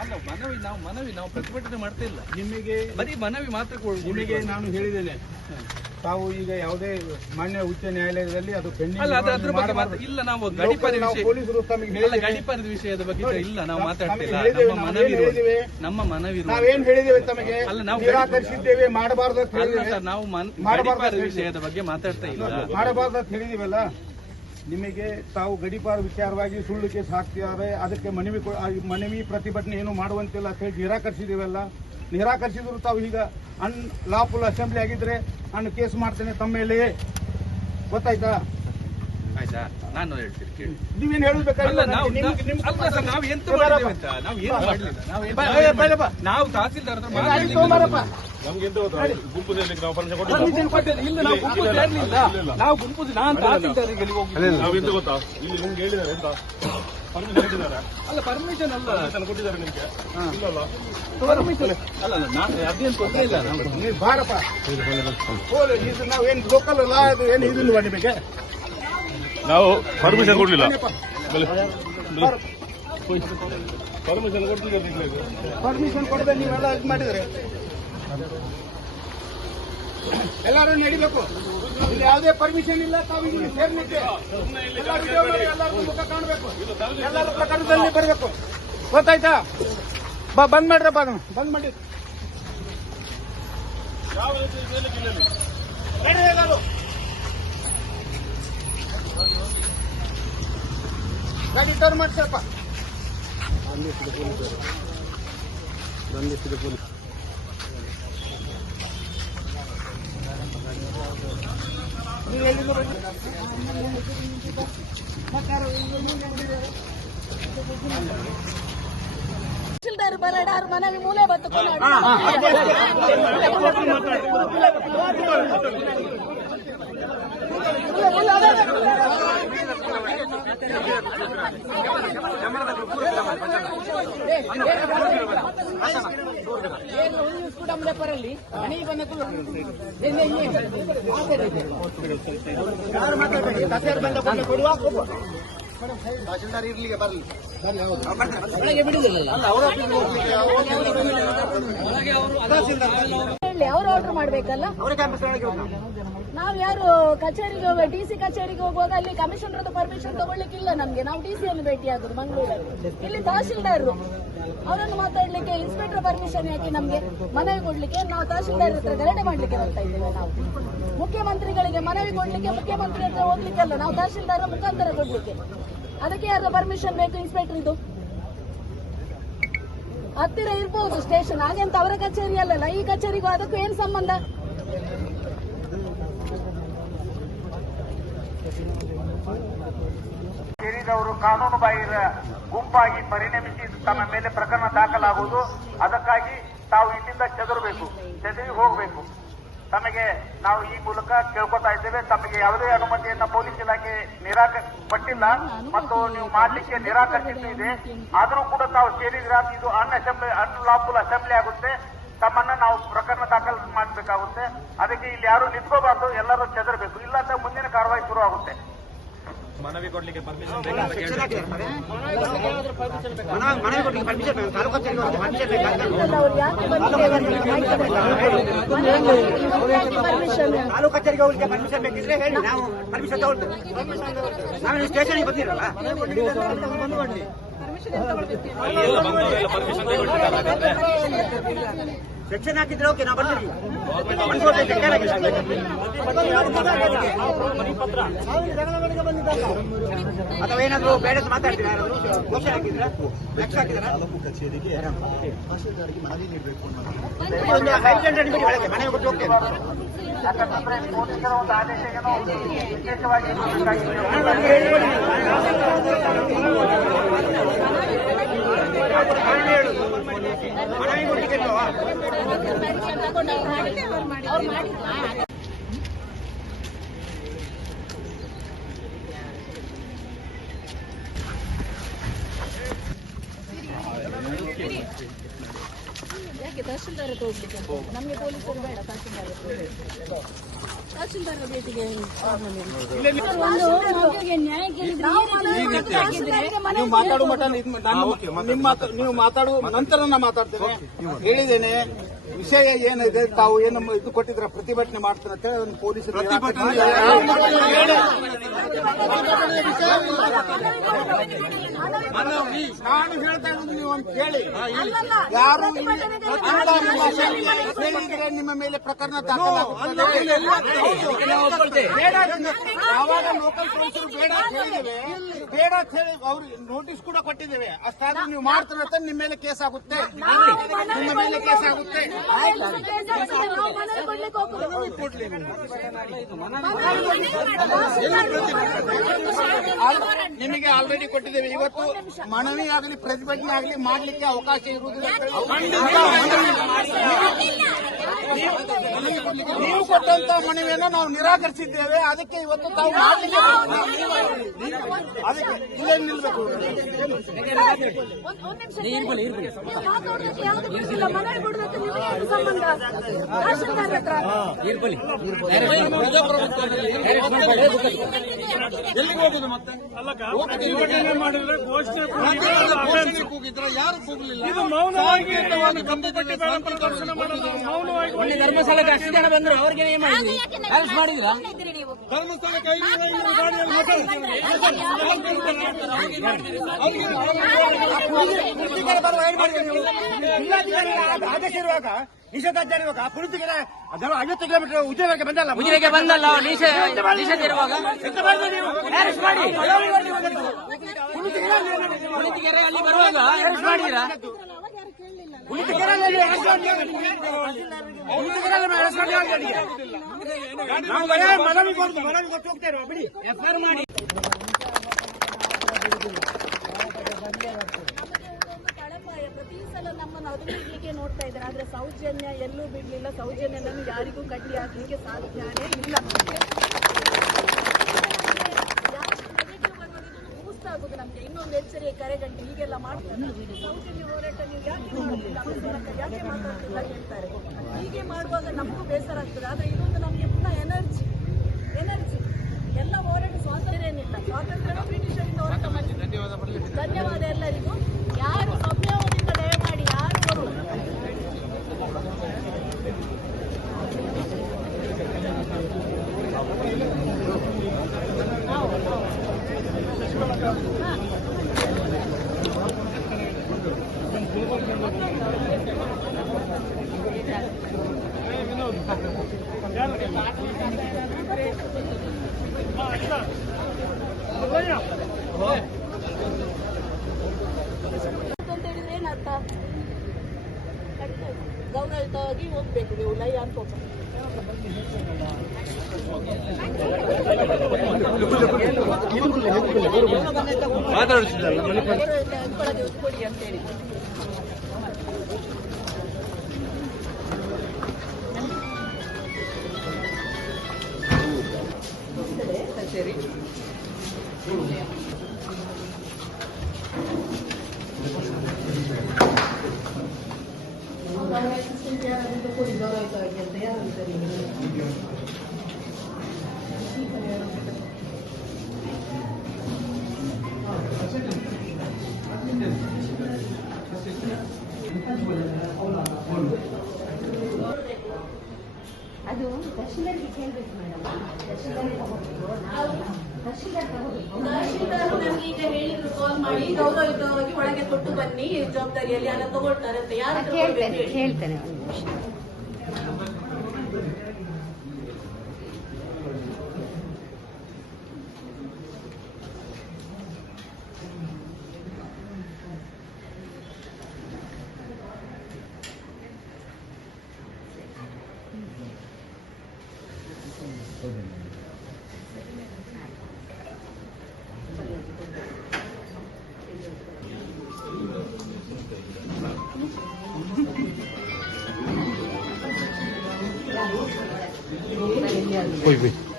ಅಲ್ಲ ಮನವಿ ನಾವು ಮನವಿ ನಾವು ಪ್ರತಿಭಟನೆ ಮಾಡ್ತಾ ಇಲ್ಲ ನಿಮಗೆ ಬರೀ ಮನವಿ ಮಾತ್ರ ನಿಮಗೆ ನಾನು ಹೇಳಿದ್ದೇನೆ. ತಾವು ಈಗ ಯಾವುದೇ ಮಾನ್ಯ ಉಚ್ಚ ನ್ಯಾಯಾಲಯದಲ್ಲಿ ಅದು ಪೆಂಡಿಂಗ್ ಇಲ್ಲ ನಾವು ಗಡಿಪಾರ ವಿಷಯ ಪೊಲೀಸರು ತಮಗೆ ವಿಷಯದ ಬಗ್ಗೆ ಇಲ್ಲ ನಾವು ಮಾತಾಡ್ತಿಲ್ಲ. ನಮ್ಮ ಮನವಿ ನಮ್ಮ ಮನವಿ. ನಾವೇನ್ ಹೇಳಿದ್ದೇವೆ ತಮಗೆ? ಅಲ್ಲ, ನಾವು ನಿರಾಕರಿಸಿದ್ದೇವೆ ಮಾಡಬಾರ್ದು ನಾವು ಮಾಡಬಾರ್ದು ವಿಷಯದ ಬಗ್ಗೆ ಮಾತಾಡ್ತಾ ಇಲ್ಲ. ಮಾಡಬಾರ್ದು ಅಂತ ಹೇಳಿದೀವಲ್ಲ ನಿಮಗೆ ತಾವು ಗಡಿಪಾರ ವಿಚಾರವಾಗಿ ಸುಳ್ಳು ಕೇಸ್ ಹಾಕ್ತಿದ್ದಾರೆ ಅದಕ್ಕೆ ಮನವಿ ಮನವಿ ಪ್ರತಿಭಟನೆ ಏನು ಮಾಡುವಂತಿಲ್ಲ ಅಂತ ಹೇಳಿ ನಿರಾಕರಿಸಿದೀವಲ್ಲ ನಿರಾಕರಿಸಿದ್ರು ತಾವು ಈಗ ಅನ್ ಲಾಫುಲ್ ಅಸೆಂಬ್ಲಿ ಆಗಿದ್ರೆ ನಾನು ಕೇಸ್ ಮಾಡ್ತೇನೆ ತಮ್ಮ ಮೇಲೆ ಗೊತ್ತಾಯ್ತಾ? ಆಯ್ತಾ? ನಾನು ಹೇಳ್ತೀನಿ ನೀವೇನು ಹೇಳಬೇಕಾಗಿಲ್ಲ ನಾವು ಎಂತ. ನಾವು ತಹಸೀಲ್ದಾರ್ ಗುಂಪು ಸೇರ್ಲಿಕ್ಕೆ ನಾವು ಪರ್ಮಿಷನ್ ಕೊಟ್ಟಿಲ್ಲ ಇಲ್ಲ ನಾವು ಗುಂಪು ಸೇರ್ಲಿಲ್ಲ. ನಾವು ಗುಂಪು ನಾನು ತಹಸೀಲ್ದಾರಿಗೆ ಇಲ್ಲಿ ಹೋಗಿ ನಾವು ಎಂತ ಗೊತ್ತಾ? ಇಲ್ಲಿ ನಿಮ್ಗೆ ಹೇಳಿದ್ದಾರೆ ಎಂತ ಪರ್ಮಿಷನ್ ಕೊಟ್ಟಿದ್ದಾರೆ. ಅಲ್ಲ ಪರ್ಮಿಷನ್ ಅಲ್ಲ. ಪರ್ಮಿಷನ್ ಕೊಟ್ಟಿದ್ದಾರೆ ನಿಮ್ಗೆ. ಇಲ್ಲಲ್ಲ? ಪರ್ಮಿಷನ್ ಅಲ್ಲ ಅಲ್ಲ ನಾನು ಅದೇನು ತೊಂದರೆ ಇಲ್ಲ. ನಾವು ಬಾರಪ್ಪ. ನಾವೇನು ಲೋಕಲ್ ಲಾ ಇದು ಏನು ಇದಿಲ್ವಾ ನಿಮಗೆ? ನಾವು ಪರ್ಮಿಷನ್ ಕೊಡ್ಲಿಲ್ಲ. ಪರ್ಮಿಷನ್ ನಿಮ್ಗೆ. ಪರ್ಮಿಷನ್ ಕೊಡದೆ ನೀವೆಲ್ಲ ಇದು ಮಾಡಿದ್ರೆ? ಎಲ್ಲರೂ ನಡಿಬೇಕು. ಇಲ್ಲಿ ಯಾವುದೇ ಪರ್ಮಿಷನ್ ಇಲ್ಲ, ತಾವು ಇಲ್ಲಿ ಸೇರ್ಲಿಕ್ಕೆ. ಎಲ್ಲರಿಗೂ ಮುಖ ಕಾಣಬೇಕು. ಎಲ್ಲರ ಪ್ರಕರಣದಲ್ಲಿ ಬರಬೇಕು. ಗೊತ್ತಾಯ್ತಾ? ಬಾ, ಬಂದ್ ಮಾಡ್ರಪ್ಪ ಅದನ್ನು ಬಂದ್ ಮಾಡಿ ಎಲ್ಲರೂ. ಗಾಡಿ ಟರ್ನ್ ಮಾಡ್ಸಪ್ಪ ಎಲ್ಲಿಂದ ಬಂದಿದ್ದೀರಾ? ತಹಶೀಲ್ದಾರ್ ಬರಡಾರ್ ಮನವಿ ಮೂಲೆ ಕೊಡುವ ಒಬ್ಬ. ಒಳಗೆ ಬಿಡುದಿಲ್ಲ ಅವ್ರು ಆರ್ಡರ್ ಮಾಡ್ಬೇಕಲ್ಲ ನಾವ್ ಯಾರು ಕಚೇರಿಗೆ ಹೋಗ ಡಿ ಸಿ ಕಚೇರಿಗೆ ಹೋಗುವಾಗ ಅಲ್ಲಿ ಕಮಿಷನರ್ ಪರ್ಮಿಷನ್ ತಗೊಳ್ಳಿಕ್ಕಿಲ್ಲ ನಮ್ಗೆ. ನಾವು ಡಿ ಸಿ ಅಲ್ಲಿ ಭೇಟಿ ಆಗುದು ಮಂಗಳೂರಲ್ಲಿ. ಇಲ್ಲಿ ತಹಶೀಲ್ದಾರ್ ಅವರನ್ನು ಮಾತಾಡ್ಲಿಕ್ಕೆ ಇನ್ಸ್ಪೆಕ್ಟರ್ ಪರ್ಮಿಷನ್ ಹಾಕಿ ನಮ್ಗೆ ಮನವಿ ಕೊಡ್ಲಿಕ್ಕೆ, ನಾವು ತಹಶೀಲ್ದಾರ್ ಹತ್ರ ಗಲಾಟೆ ಮಾಡ್ಲಿಕ್ಕೆ ಬರ್ತಾ ಇದ್ದೇವೆ ನಾವು. ಮುಖ್ಯಮಂತ್ರಿಗಳಿಗೆ ಮನವಿ ಕೊಡ್ಲಿಕ್ಕೆ, ಮುಖ್ಯಮಂತ್ರಿ ಹತ್ರ ಹೋಗ್ಲಿಕ್ಕೆಲ್ಲ, ನಾವು ತಹಶೀಲ್ದಾರ್ ಮುಖಾಂತರ ಕೊಡ್ಲಿಕ್ಕೆ. ಅದಕ್ಕೆ ಯಾರ ಪರ್ಮಿಷನ್ ಬೇಕು ಇನ್ಸ್ಪೆಕ್ಟರ್ ಇದು? ಹತ್ತಿರ ಇರ್ಬೋದು ಸ್ಟೇಷನ್ ಹಾಗೆಂತ ಅವರ ಕಚೇರಿ ಅಲ್ಲಲ್ಲ, ಈ ಕಚೇರಿಗೂ ಅದಕ್ಕೂ ಏನ್ ಸಂಬಂಧ? ಸೇರಿದವರು ಕಾನೂನು ಬಾಹಿರ ಗುಂಪಾಗಿ ಪರಿಣಮಿಸಿ ತನ್ನ ಮೇಲೆ ಪ್ರಕರಣ ದಾಖಲಾಗುವುದು. ಅದಕ್ಕಾಗಿ ತಾವು ಇಲ್ಲಿಂದ ಚದುರಬೇಕು, ಚದುರಿ ಹೋಗಬೇಕು. ತಮಗೆ ನಾವು ಈ ಮೂಲಕ ಕೇಳ್ಕೊತಾ ಇದ್ದೇವೆ. ತಮಗೆ ಯಾವುದೇ ಅನುಮತಿಯನ್ನ ಪೊಲೀಸ್ ಇಲಾಖೆ ನಿರಾಕ ಪಟ್ಟಿಲ್ಲ ಮತ್ತು ನೀವು ಮಾಡಲಿಕ್ಕೆ ನಿರಾಕರಿಸಿದ್ದು ಇದೆ. ಆದರೂ ಕೂಡ ತಾವು ಸೇರಿದ್ರ ಇದು ಅನ್ ಅಸೆಂಬ್ಲಿ ಅನ್ಲಾಫುಲ್ ಅಸೆಂಬ್ಲಿ ಆಗುತ್ತೆ. ತಮ್ಮನ್ನ ನಾವು ಪ್ರಕರಣ ದಾಖಲು ಮಾಡಬೇಕಾಗುತ್ತೆ. ಅದಕ್ಕೆ ಇಲ್ಲಿ ಯಾರು ನಿಂತ್ಕೋಬಾರ್ದು. ಎಲ್ಲರೂ ಚದರಬೇಕು. ಇಲ್ಲಾಂದ್ರೆ ಕಾರ್ಯವಾಹಿ ಶುರು ಆಗುತ್ತೆ. ಮನವಿ ಕೊಡ್ಲಿಕ್ಕೆ ಪರ್ಮಿಷನ್ ತಾಲೂಕು ಕಚೇರಿಗೆ ಹೋಗ್ಲಿಕ್ಕೆ ಪರ್ಮಿಷನ್ ಬೇಕಿದ್ರೆ ಹೇಳಿ. ನಾವು ಪರ್ಮಿಷನ್ ತಗೊಳ್ತೇವೆ. ನಾವು ಸ್ಟೇಷನ್ಗೆ ಬಂದಿರಲ್ಲ. ಸೆಕ್ಷನ್ ಹಾಕಿದ್ರೆ ಓಕೆ ನಾವು ಬರ್ತೀವಿ. ಅಥವಾ ಏನಾದ್ರು ಬೇಡ ಅಂತ ಮಾತಾಡ್ತೀರಾ ಯಾರಾದ್ರು? ಘೋಷಣೆ ಹಾಕಿದ್ರ? ಲಕ್ಷ ಹಾಕಿದ್ರ? ಒಂದು ಐದು ಗಂಟೆ ನಿಮಗೆ ಮನೆಗೆ ಬಿಟ್ಟು ಹೋಗ್ತೇವೆ ಆದೇಶ ಏನೋ ಕಾರಣ ಕೊಡ್ಲಿಕ್ಕೆ ಇಲ್ವಾ ತಗೊಂಡು ಅವ್ರು ಮಾಡಿದ್ದು ಅವ್ರು ಮಾಡಿದ್ದು ಯಾಕೆ ಹೋಗ್ಲಿಕ್ಕೆ. ಪೊಲೀಸರು ಬೇಡ ತಹಶೀಲ್ದಾರ್ ಭೇಟಿಗೆ ಮಾತಾಡುವ ನೀವು ಮಾತಾಡುವ ನಂತರ ನಾನು ಮಾತಾಡ್ತೇನೆ ಹೇಳಿದ್ದೇನೆ ವಿಷಯ ಏನಿದೆ ತಾವು ಏನು ಇದು ಕೊಟ್ಟಿದ್ರ ಪ್ರತಿಭಟನೆ ಮಾಡ್ತಾರೆ ಅಂತ ಹೇಳಿ ಪೊಲೀಸರು ನಾನು ಹೇಳ್ತಾ ಇರೋದು ನೀವು ಒಂದು ಕೇಳಿ. ಯಾರು ಹೇಳಿದ್ರೆ ನಿಮ್ಮ ಮೇಲೆ ಪ್ರಕರಣ ದಾಖಲಾಗುತ್ತೆ ಯಾವಾಗ ಲೋಕಲ್ ಪೊಲೀಸರು ಬೇಡ ಹೇಳಿದ್ರೆ ಬೇಡ ಅಂತ ಹೇಳಿ ಅವ್ರು ನೋಟಿಸ್ ಕೂಡ ಕೊಟ್ಟಿದ್ದೇವೆ. ಅಷ್ಟಾದ್ರೂ ನೀವು ಮಾಡ್ತಾರೆ ಅಂತ ನಿಮ್ಮ ಮೇಲೆ ಕೇಸ್ ಆಗುತ್ತೆ. ನಿಮ್ಮ ಮೇಲೆ ಕೇಸ್ ಆಗುತ್ತೆ. ನಿಮಗೆ ಆಲ್ರೆಡಿ ಕೊಟ್ಟಿದ್ದೇವೆ. ಇವತ್ತು ಮನವಿ ಆಗಲಿ ಪ್ರತಿಭಟನೆ ಆಗಲಿ ಮಾಡ್ಲಿಕ್ಕೆ ಅವಕಾಶ ಇರುವುದಿಲ್ಲ ಅಂತ ಹೇಳಿ. ನೀವು ಕೊಟ್ಟಂತ ಮನವಿಯನ್ನು ನಾವು ನಿರಾಕರಿಸಿದ್ದೇವೆ. ಅದಕ್ಕೆ ಇವತ್ತು ತಾವು ಮಾಡಲಿಕ್ಕೆ ಅದಕ್ಕೆ ಇಲ್ಲೇ ನಿಲ್ಬೇಕು. ಪ್ರತಿಭಟನೆ ಮಾಡಿದ್ರೆ ಘೋಷಣೆ ಕೂಗಿದ್ರೆ ಯಾರು ಕೂಗಲಿಲ್ಲ? ಇದು ಮೌನವಾಗಿ ಶಾಂತಿಯುತವಾಗಿ ಕಪ್ಪು ಪಟ್ಟಿ ಬೇಡ ಪ್ರದರ್ಶನ ಮಾಡಲ್ಲ ಮೌನವಾಗಿ ಧರ್ಮಸ್ಥಳಕ್ಕೆ ಅಷ್ಟು. ಜನ ಬಂದ್ರು ಅವ್ರಿಗೆ ಏನ್ ಮಾಡಿದ್ರಿ? ಅರೆಸ್ಟ್ ಮಾಡಿದ್ರ? ಧರ್ಮಸ್ಥಳ ಆದೇಶ ಇರುವಾಗ ನಿಷೇಧಾಜ್ಞೆ ಇರುವಾಗ ಅದರ ಐವತ್ತು ಕಿಲೋಮೀಟರ್ ಉದ್ಯೋಗಕ್ಕೆ ಬಂದಲ್ಲ ಉದ್ಯೋಗಕ್ಕೆ ಬಂದಲ್ಲ ನಿಷೇಧ ಇರುವಾಗ? ಅರೆಸ್ಟ್ ಮಾಡಿ. ಅಲ್ಲಿ ಬರುವಾಗ? ಅರೆಸ್ಟ್ ಮಾಡಿದಿರಾ? ಉಳಿತಿಗೆರೆಯಲ್ಲಿ ಅರೆಸ್ಟ್ ಮಾಡಿ ಪ್ರತಿ ಸಲ ಬಿಡ್ಲಿಕ್ಕೆ ನೋಡ್ತಾ ಇದ್ದಾರೆ ಆದ್ರೆ ಸೌಜನ್ಯ ಎಲ್ಲೂ ಬಿಡ್ಲಿಲ್ಲ ಸೌಜನ್ಯನನ್ನು ಯಾರಿಗೂ ಕಟ್ಟಿ ಹಾಕ್ಲಿಕ್ಕೆ ಸಾಧ್ಯನೇ ಇಲ್ಲ ಆಗುದು ನಮ್ಗೆ. ಇನ್ನೊಂದು ಎಚ್ಚರಿಕೆ ಕರೆಗಂಟೆ ಹೀಗೆಲ್ಲ ಮಾಡ್ತಾರೆ. ಸೌಜನ್ಯ ಹೋರಾಟ ನೀವು ಯಾಕೆ ಮಾಡುದಿಲ್ಲ ಯಾಕೆ ಮಾತಾಡ್ತಿಲ್ಲ ಹೇಳ್ತಾರೆ. ಹೀಗೆ ಮಾಡುವಾಗ ನಮಗೂ ಬೇಸರ ಆಗ್ತದೆ. ಆದ್ರೆ ಇದೊಂದು ನಮ್ಗೆ ಪುನಃ ಎನರ್ಜಿ ಎನರ್ಜಿ. ಎಲ್ಲ ಹೋರಾಟ ಸ್ವಾತಂತ್ರ್ಯ ಏನಿಲ್ಲ ಸ್ವಾತಂತ್ರ್ಯ ಬ್ರಿಟಿಷರಿಂದ ಹೋರಾಟ ಧನ್ಯವಾದ ಎಲ್ಲರಿಗೂ ಯಾರು ಸಂಯಮದಿಂದ ದಯಮಾಡಿ ಯಾರು ಬರುವುದು ಅಂತ ಹೇಳಿದ್ರೆ ಏನರ್ಥ ಗೌರವಯುತವಾಗಿ ಹೋಗ್ಬೇಕು ನೀವು ಲೈ ಅನ್ಕೋಕ ಗೌರವಯುತವಾಗಿ ಕೊಡಿ ಅಂತೇಳಿ ಅದು ತಹಶೀಲ್ದಾರ್ಗೆ ಕೇಳ್ಬೇಕು ಮೇಡಮ್. ತಹಶೀಲ್ದಾರ್ ತಗೋಬೇಕು. ತಹಶೀಲ್ದಾರ್ ನಮ್ಗೆ ಈಗ ಹೇಳಿದ್ರು ಕಾಲ್ ಮಾಡಿ ಗೌರವಯುತವಾಗಿ ಒಳಗೆ ಕೊಟ್ಟು ಬನ್ನಿ ಜವಾಬ್ದಾರಿಯಲ್ಲಿ ಯಾರು ಹತ್ರ ಕೊಡ್ಬೇಕು ಕೇಳ್ತೇನೆ ಹೇಳಿ. 会不会？